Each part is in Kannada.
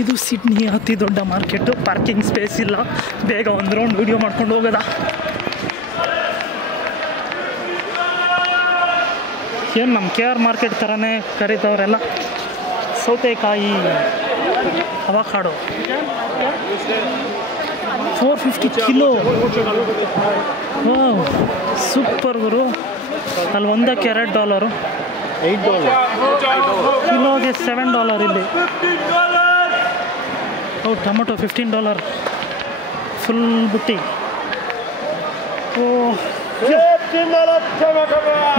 ಇದು ಸಿಡ್ನಿ ಅತಿ ದೊಡ್ಡ ಮಾರ್ಕೆಟು. ಪಾರ್ಕಿಂಗ್ ಸ್ಪೇಸ್ ಇಲ್ಲ. ಬೇಗ ಒಂದು ರೌಂಡ್ ವೀಡಿಯೋ ಮಾಡ್ಕೊಂಡು ಹೋಗೋದ. ಏನು ನಮ್ಮ KR ಮಾರ್ಕೆಟ್ ಥರನೇ ಕರೀತವ್ರೆಲ್ಲ. ಸೌತೆಕಾಯಿ, ಅವಕಾಡೋ 450 ಕಿಲೋ. ವಾವ್, ಸೂಪರ್ ಗುರು. ಅಲ್ಲಿ ಒಂದಕ್ಕೆ $2, $8 ಕಿಲೋಗೆ $7 ಇಲ್ಲಿ. ಟೊಮೊಟೊ $15 ಫುಲ್ ಬುಟ್ಟಿ.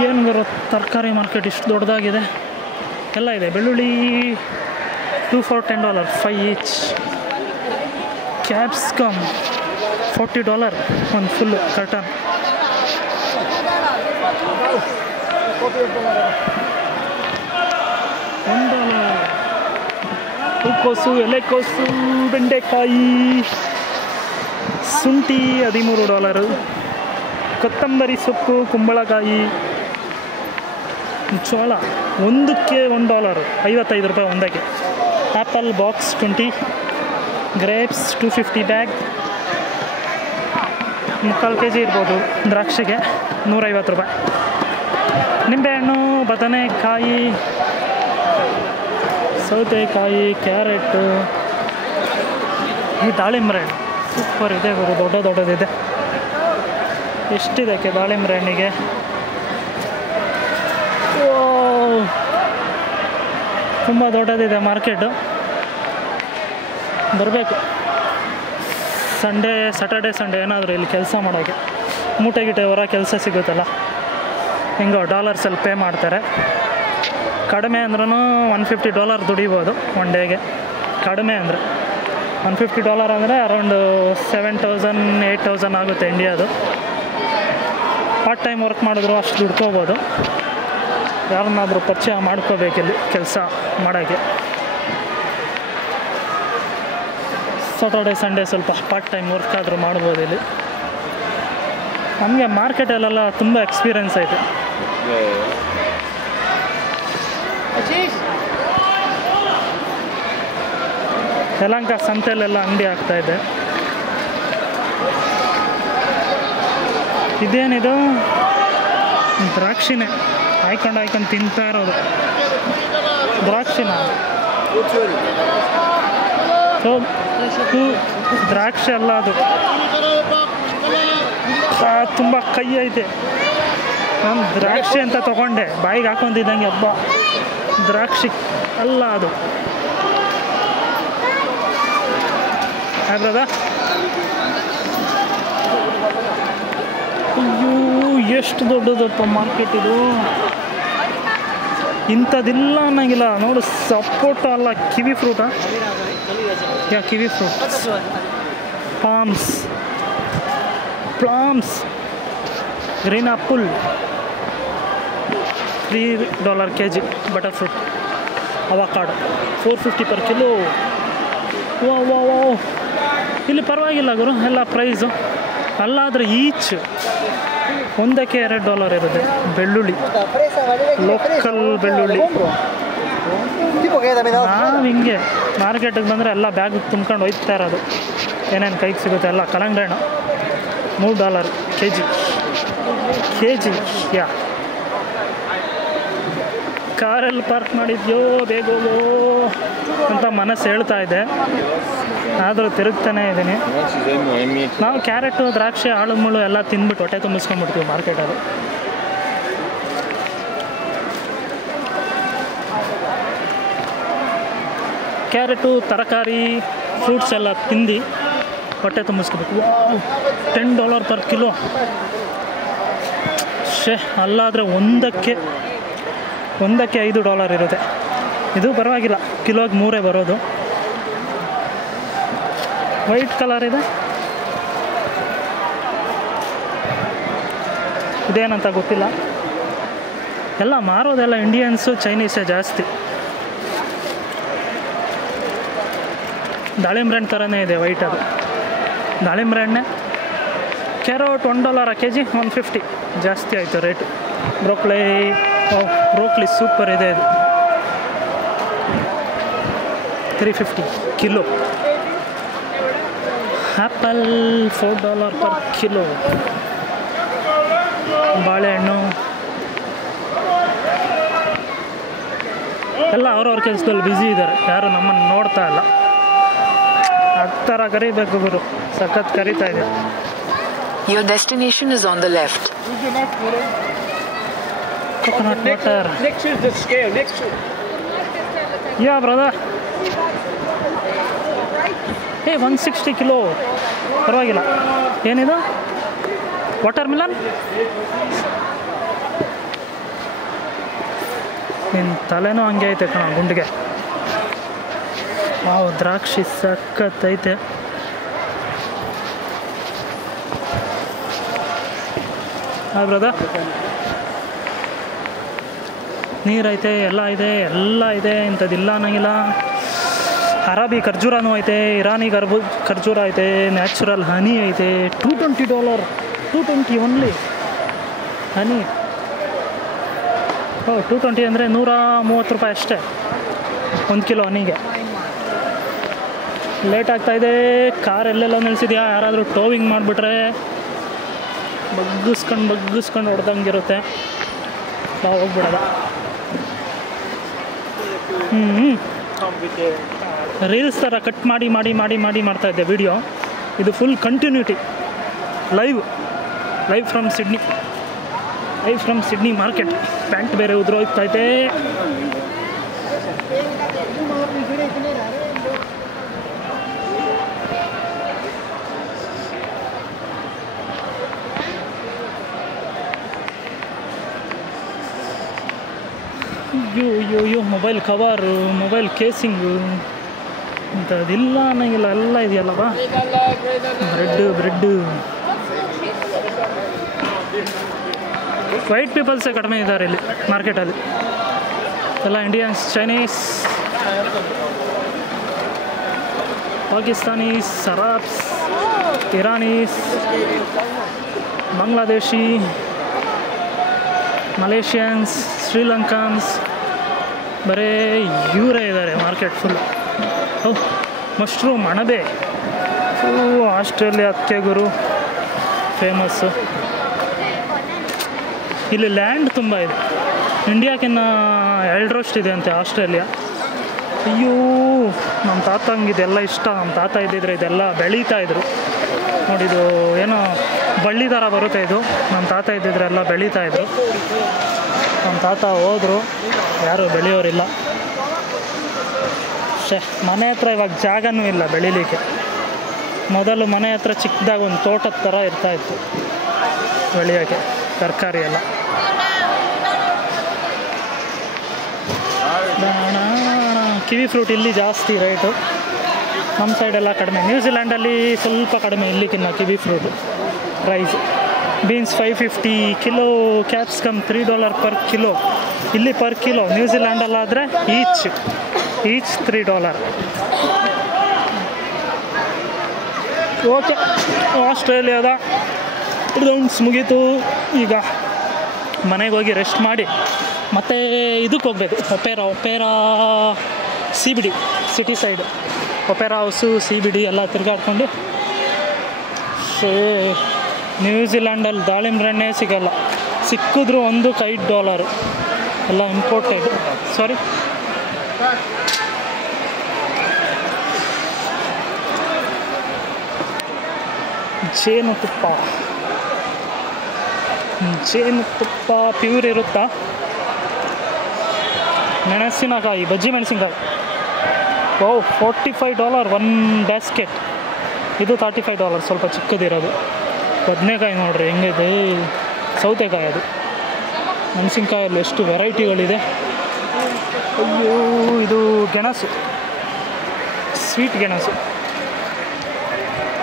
ಏನು ಬರೋ ತರಕಾರಿ ಮಾರ್ಕೆಟ್ ಇಷ್ಟು ದೊಡ್ಡದಾಗಿದೆ. ಎಲ್ಲ ಇದೆ. ಬೆಳ್ಳುಳ್ಳಿ 2 for $10, 5 each. ಕ್ಯಾಪ್ಸಿಕಮ್ $40 ಒಂದು ಫುಲ್ಲು ಕರ್ಟನ್. $1. ಹೂಕೋಸು, ಎಲೆಕೋಸು, ಬೆಂಡೆಕಾಯಿ, ಶುಂಠಿ $13. ಕೊತ್ತಂಬರಿ ಸೊಪ್ಪು, ಕುಂಬಳಕಾಯಿ, ಜೋಳ ಒಂದಕ್ಕೆ $1, $55 ಒಂದಕ್ಕೆ. Apple box 20. Grapes 250 bag, 3/4 kg ಇರ್ಬೋದು. ದ್ರಾಕ್ಷಿಗೆ $150. ನಿಂಬೆಹಣ್ಣು, ಬದನೆಕಾಯಿ, ಸೌತೆಕಾಯಿ, ಕ್ಯಾರೆಟು, ಈ ದಾಳಿಂಬೆ ಹಣ್ಣು ಸೂಪರ್ ಇದೆ ಗುರು. ದೊಡ್ಡದಿದೆ. ಎಷ್ಟಿದೆ ದಾಳಿಂಬೆ ಹಣ್ಣಿಗೆ? ತುಂಬ ದೊಡ್ಡದಿದೆ ಮಾರ್ಕೆಟು. ಬರಬೇಕು ಸ್ಯಾಟರ್ಡೆ ಸಂಡೇ ಏನಾದರೂ ಇಲ್ಲಿ ಕೆಲಸ ಮಾಡೋಕ್ಕೆ. ಮೂಟೆ ಹೊರ ಕೆಲಸ ಸಿಗುತ್ತಲ್ಲ, ಹೆಂಗೋ ಡಾಲರ್ಸಲ್ಲಿ ಪೇ ಮಾಡ್ತಾರೆ. ಕಡಿಮೆ ಅಂದ್ರೂ $150 ದುಡಿಬೋದು ಒನ್ ಡೇಗೆ. ಕಡಿಮೆ ಅಂದರೆ $150 ಅಂದರೆ ಅರೌಂಡ್ 7,000 8,000 ಆಗುತ್ತೆ ಇಂಡಿಯಾದು. ಪಾರ್ಟ್ ಟೈಮ್ ವರ್ಕ್ ಮಾಡಿದ್ರು ಅಷ್ಟು ದುಡ್ಕೋಬೋದು. ಯಾರನ್ನಾದರೂ ಪರಿಚಯ ಮಾಡ್ಕೋಬೇಕಿಲ್ಲಿ ಕೆಲಸ ಮಾಡೋಕ್ಕೆ. ಸ್ಯಾಟರ್ಡೆ ಸಂಡೇ ಸ್ವಲ್ಪ ಪಾರ್ಟ್ ಟೈಮ್ ವರ್ಕ್ ಆದರೂ ಮಾಡ್ಬೋದು ಇಲ್ಲಿ. ನಮಗೆ ಮಾರ್ಕೆಟಲ್ಲೆಲ್ಲ ತುಂಬ ಎಕ್ಸ್ಪೀರಿಯೆನ್ಸ್ ಐತೆ. ಯಲಹಂಕ ಸಂತೆಯಲ್ಲೆಲ್ಲ ಅಂಗಡಿ ಆಗ್ತಾಯಿದೆ. ಇದೇನಿದು? ದ್ರಾಕ್ಷಿನೇ ಹಾಯ್ಕೊಂಡು ತಿಂತಾ ಇರೋದು. ದ್ರಾಕ್ಷಿನ ದ್ರಾಕ್ಷಿ ಅಲ್ಲ ಅದು. ತುಂಬ ಕೈ ಐತೆ. ನಾನು ದ್ರಾಕ್ಷಿ ಅಂತ ತೊಗೊಂಡೆ, ಬಾಯಿಗೆ ಹಾಕೊಂಡಿದ್ದಂಗೆ. ಹಬ್ಬ, ದ್ರಾಕ್ಷಿ ಅಲ್ಲ ಅದು. ಆಗ್ರದ? ಅಯ್ಯೋ, ಎಷ್ಟು ದೊಡ್ಡದಪ್ಪ ಮಾರ್ಕೆಟ್ ಇದು. ಇಂಥದ್ದಿಲ್ಲ ಅನ್ನಂಗಿಲ್ಲ ನೋಡು. ಸಪೋಟ ಅಲ್ಲ, ಕಿವಿ ಫ್ರೂಟಾ? Kiwi fruit. Plums, green apple $3 kg. Butter fruit, avocado 450 per kilo. ವಾ ಇಲ್ಲಿ ಪರವಾಗಿಲ್ಲ ಗುರು, ಎಲ್ಲ ಪ್ರೈಸು. ಅಲ್ಲಾದರೆ ಈಚ್ ಒಂದಕ್ಕೆ $2 ಇರುತ್ತೆ. ಬೆಳ್ಳುಳ್ಳಿ, ಲೋಕಲ್ ಬೆಳ್ಳುಳ್ಳಿ. ನಾವು ಹಿಂಗೆ ಮಾರ್ಕೆಟಿಗೆ ಬಂದರೆ ಎಲ್ಲ ಬ್ಯಾಗಿಗೆ ತುಂಬ್ಕೊಂಡು ಹೋಗ್ತಾ ಇರೋದು. ಏನೇನು ಕೈಗೆ ಸಿಗುತ್ತೆ ಎಲ್ಲ. ಕಲ್ಲಂಗಡಿ ಹಣ್ಣು $3 kg. ಕಾರಲ್ಲಿ ಪಾರ್ಕ್ ಮಾಡಿದ್ಯೋ ಬೇಗೋಗೋ ಅಂತ ಮನಸ್ಸು ಹೇಳ್ತಾ ಇದೆ, ಆದರೂ ತಿರುಗ್ತಾನೆ ಇದ್ದೀನಿ. ನಾವು ಕ್ಯಾರೆಟು, ದ್ರಾಕ್ಷಿ, ಆಳು ಮುಳ್ಳು ಎಲ್ಲ ತಿಂದ್ಬಿಟ್ಟು ಹೊಟ್ಟೆ ತುಂಬಿಸ್ಕೊಂಡ್ಬಿಡ್ತೀವಿ ಮಾರ್ಕೆಟಲ್ಲಿ. ಕ್ಯಾರೆಟು, ತರಕಾರಿ, ಫ್ರೂಟ್ಸ್ ಎಲ್ಲ ತಿಂದು ಹೊಟ್ಟೆ ತುಂಬಿಸ್ಕೋಬೇಕು. $10 per kilo. ಅಲ್ಲಾದರೆ ಒಂದಕ್ಕೆ $5 ಇರುತ್ತೆ. ಇದು ಪರವಾಗಿಲ್ಲ, ಕಿಲೋಗೆ 3 ಬರೋದು. ವೈಟ್ ಕಲರ್ ಇದೆ. ಇದೇನಂತ ಗೊತ್ತಿಲ್ಲ. ಎಲ್ಲ ಮಾರೋದೆಲ್ಲ ಇಂಡಿಯನ್ಸು, ಚೈನೀಸೇ ಜಾಸ್ತಿ. ದಾಳಿಂಬೆ ಹಣ್ಣು ಥರನೇ ಇದೆ, ವೈಟ್ ಅದು. ದಾಳಿಂಬೆ ಹಣ್ಣೆ. Carrot $1 kg, 150. ಜಾಸ್ತಿ ಆಯಿತು ರೇಟು. ಬ್ರೋಕ್ಲಿ ಸೂಪರ್ ಇದೆ ಇದು. 350 ಕಿಲೋ. Apple $4 per kilo. ಬಾಳೆಹಣ್ಣು ಎಲ್ಲ ಅವ್ರವ್ರ ಕೆಲಸದಲ್ಲಿ ಬ್ಯುಸಿ ಇದ್ದಾರೆ, ಯಾರು ನಮ್ಮನ್ನು ನೋಡ್ತಾ ಇಲ್ಲ. ಆ ಥರ ಕರಿಬೇಕು ಗುರು, ಸಖತ್ ಕರಿತಾ ಇದೆ. Your destination is on the left. Coconut water. Next is the scale. Next. Yeah, brother. Hey, 160 kilo. ಪರವಾಗಿಲ್ಲ. ಏನಿದು? ವಾಟರ್ ಮಿಲನ್? ನಿನ್ನ ತಲೆನೂ ಹಂಗೆ ಐತೆ ಕಣ ಗುಂಡಿಗೆ. ದ್ರಾಕ್ಷಿ ಸಖತ್ತೈತೆ. ಬ್ರದರ್, ನೀರೈತೆ, ಎಲ್ಲ ಇದೆ, ಇಂಥದ್ದಿಲ್ಲ ಅನ್ನಂಗಿಲ್ಲ. ಅರಬಿ ಖರ್ಜೂರನೂ ಐತೆ, ಇರಾನಿ ಖರ್ಜೂರ ಐತೆ, ನ್ಯಾಚುರಲ್ ಹನಿ ಐತೆ. $220, $220 ಓನ್ಲಿ ಹನಿ. $220 ಅಂದರೆ $130 ಅಷ್ಟೇ 1 ಕಿಲೋ ಹನಿಗೆ. ಲೇಟ್ ಆಗ್ತಾಯಿದೆ. ಕಾರ್ ಎಲ್ಲೆಲ್ಲೋ ನಿಲ್ಲಿಸಿದ್ಯಾ? ಯಾರಾದರೂ ಟೋವಿಂಗ್ ಮಾಡಿಬಿಟ್ರೆ ಬಗ್ಗಿಸ್ಕೊಂಡು ಹೊಡೆದಂಗಿರುತ್ತೆ. ಹೋಗ್ಬಿಡೋದ. ರೀಲ್ಸ್ ಥರ ಕಟ್ ಮಾಡಿ ಮಾಡ್ತಾಯಿದ್ದೆ ವಿಡಿಯೋ. ಇದು full continuity, live from Sydney market. Pant ಬೇರೆ ಉದುರೋಗ್ತೈತೆ. ಅಯ್ಯೋ ಮೊಬೈಲ್ ಕವರು, ಮೊಬೈಲ್ ಕೇಸಿಂಗು, ಇಂಥದ್ದಿಲ್ಲ ಅನ್ನಂಗಿಲ್ಲ, ಎಲ್ಲ ಇದೆಯಲ್ಲವಾ. ಬ್ರೆಡ್ಡು ವೈಟ್ ಪೀಪಲ್ಸೇ ಕಡಿಮೆ ಇದ್ದಾರೆ ಇಲ್ಲಿ ಮಾರ್ಕೆಟಲ್ಲಿ. ಎಲ್ಲ Indians, Chinese, Pakistanis, Arabs, Iranians, Bangladeshi, Malaysians, Sri Lankans, ಬರೀ ಇವರೇ ಇದ್ದಾರೆ ಮಾರ್ಕೆಟ್ ಫುಲ್. ಮಶ್ರೂಮ್, ಅಣಬೆ, ಆಸ್ಟ್ರೇಲಿಯಾ ಅಕ್ಕೆ ಗುರು ಫೇಮಸ್ಸು. ಇಲ್ಲಿ ಲ್ಯಾಂಡ್ ತುಂಬ ಇದೆ, ಇಂಡಿಯಾಕ್ಕಿನ್ನ 2 ಇದೆ ಅಂತೆ ಆಸ್ಟ್ರೇಲಿಯಾ. ಅಯ್ಯೋ, ನಮ್ಮ ತಾತಂಗಿದೆಲ್ಲ ಇಷ್ಟ. ನಮ್ಮ ತಾತ ಇದ್ದಿದ್ರೆ ಇದೆಲ್ಲ ಬೆಳೀತಾಯಿದ್ರು. ನೋಡಿದು ಏನೋ ಬಳ್ಳಿ ಥರ ಬರುತ್ತೆ ಇದು. ನಮ್ಮ ತಾತ ಇದ್ದಿದ್ರೆ ಎಲ್ಲ ಬೆಳೀತಾಯಿದ್ರು. ನಮ್ಮ ತಾತ ಹೋದರು, ಯಾರೂ ಬೆಳೆಯೋರಿಲ್ಲ. ಮನೆ ಹತ್ರ ಇವಾಗ ಜಾಗನೂ ಇಲ್ಲ ಬೆಳೀಲಿಕ್ಕೆ. ಮೊದಲು ಮನೆ ಹತ್ರ ಚಿಕ್ಕದಾಗ ಒಂದು ತೋಟದ ಥರ ಇರ್ತಾಯಿತ್ತು ಬೆಳೆಯೋಕ್ಕೆ ತರಕಾರಿ ಎಲ್ಲ. ಕಿವಿ ಫ್ರೂಟ್ ಇಲ್ಲಿ ಜಾಸ್ತಿ ರೇಟು, ನಮ್ಮ ಸೈಡೆಲ್ಲ ಕಡಿಮೆ. ನ್ಯೂಜಿಲ್ಯಾಂಡಲ್ಲಿ ಸ್ವಲ್ಪ ಕಡಿಮೆ ಇಲ್ಲಿಕ್ಕಿನ್ನ kiwi fruit price. Beans $5.50 kilo, capsicum $3 per kilo. ಇಲ್ಲಿ ಪರ್ ಕಿಲೋ. ನ್ಯೂಜಿಲ್ಯಾಂಡಲ್ಲಾದರೆ ಈಚ್ $3. ಓಕೆ, ಆಸ್ಟ್ರೇಲಿಯಾದ ರೌಂಡ್ಸ್ ಮುಗೀತು. ಈಗ ಮನೆಗೆ ಹೋಗಿ ರೆಸ್ಟ್ ಮಾಡಿ ಮತ್ತು ಇದಕ್ಕೆ ಹೋಗಬೇಕು, opera CBD city side. Opera house, CBD ಎಲ್ಲ ತಿರುಗಾಡ್ಕೊಂಡು. ನ್ಯೂಜಿಲ್ಯಾಂಡಲ್ಲಿ ದಾಳಿಂಬೆ ಹಣ್ಣೇ ಸಿಗೋಲ್ಲ, ಸಿಕ್ಕಿದ್ರು ಒಂದಕ್ಕೆ $5, ಎಲ್ಲ ಇಂಪೋರ್ಟೆಡ್. ಸಾರಿ, ಜೇನುತುಪ್ಪ ಪ್ಯೂರ್ ಇರುತ್ತಾ. ಮೆಣಸಿನಕಾಯಿ, ಬಜ್ಜಿ ಮೆಣಸಿನಕಾಯಿ, $45 1 ಬ್ಯಾಸ್ಕೆಟ್. ಇದು $35, ಸ್ವಲ್ಪ ಚಿಕ್ಕದಿರೋದು. ಬದನೆಕಾಯಿ ನೋಡ್ರಿ ಹೆಂಗಿದೆ, ಸೌತೆಕಾಯಿ ಅದು. ಮೆಣಸಿನ್ಕಾಯಲ್ಲಿ ಎಷ್ಟು ವೆರೈಟಿಗಳಿದೆ. ಅಯ್ಯೋ, ಇದು ಗೆಣಸು, ಸ್ವೀಟ್ ಗೆಣಸು.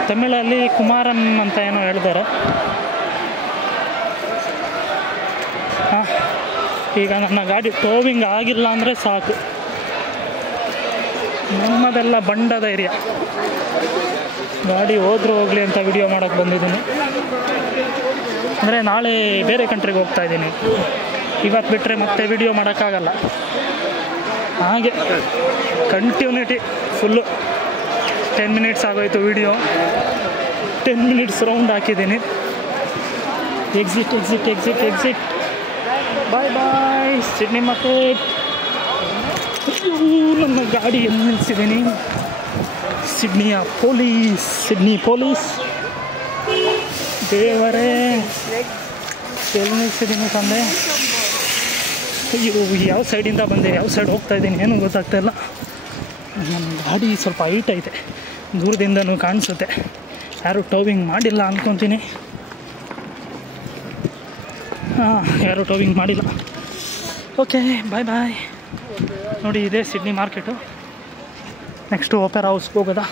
ತಮಿಳಲ್ಲಿ ಕುಮಾರನ್ ಅಂತ ಏನೋ ಹೇಳ್ತಾರೆ. ಈಗ ನನ್ನ ಗಾಡಿ ಟೋವಿಂಗ್ ಆಗಿಲ್ಲ ಅಂದರೆ ಸಾಕು. ನಮ್ಮದೆಲ್ಲ ಬಂಡದ ಏರಿಯಾ. ಗಾಡಿ ಹೋದ್ರೂ ಹೋಗಲಿ ಅಂತ ವಿಡಿಯೋ ಮಾಡೋಕ್ಕೆ ಬಂದಿದ್ದೀನಿ. ಅಂದರೆ ನಾಳೆ ಬೇರೆ ಕಂಟ್ರಿಗೆ ಹೋಗ್ತಾಯಿದ್ದೀನಿ. ಇವತ್ತು ಬಿಟ್ಟರೆ ಮತ್ತೆ ವಿಡಿಯೋ ಮಾಡೋಕ್ಕಾಗಲ್ಲ. ಹಾಗೆ ಕಂಟಿನ್ಯೂಟಿ ಫುಲ್ಲು 10 ಮಿನಿಟ್ಸ್ ಆಗೋಯ್ತು ವಿಡಿಯೋ. 10 ಮಿನಿಟ್ಸ್ ರೌಂಡ್ ಹಾಕಿದ್ದೀನಿ. ಎಕ್ಸಿಟ್. ಬಾಯ್ ಬಾಯ್ ಸಿಡ್ನಿ ಮಾರ್ಕೆಟ್. ನನ್ನ ಗಾಡಿ ಎಲ್ಲಿ ನಿಲ್ಲಿಸಿದ್ದೀನಿ? ಸಿಡ್ನಿ ಪೊಲೀಸ್ ದೇವರೇ ಎಲ್ಲಿ ನಿಲ್ಲಿಸಿದ್ದೀನಿ ತಂದೆ. ಅಯ್ಯೋ, ಯಾವ ಸೈಡಿಂದ ಬಂದೆ, ಯಾವ ಸೈಡ್ ಹೋಗ್ತಾ ಇದ್ದೀನಿ ಏನೂ ಗೊತ್ತಾಗ್ತಾಯಿಲ್ಲ. ನನ್ನ ಗಾಡಿ ಸ್ವಲ್ಪ ಹೈಟ್ ಐತೆ, ದೂರದಿಂದನೂ ಕಾಣಿಸುತ್ತೆ. ಯಾರೂ ಟೋವಿಂಗ್ ಮಾಡಿಲ್ಲ ಅಂದ್ಕೊತೀನಿ. ಯಾರೂ ಟೋವಿಂಗ್ ಮಾಡಿಲ್ಲ. ಓಕೆ, ಬಾಯ್. ನೋಡಿ, ಇದೇ ಸಿಡ್ನಿ ಮಾರ್ಕೆಟು. ನೆಕ್ಸ್ಟು ಓಪೆರಾ ಹೌಸ್ಗೆ ಹೋಗೋದಾ.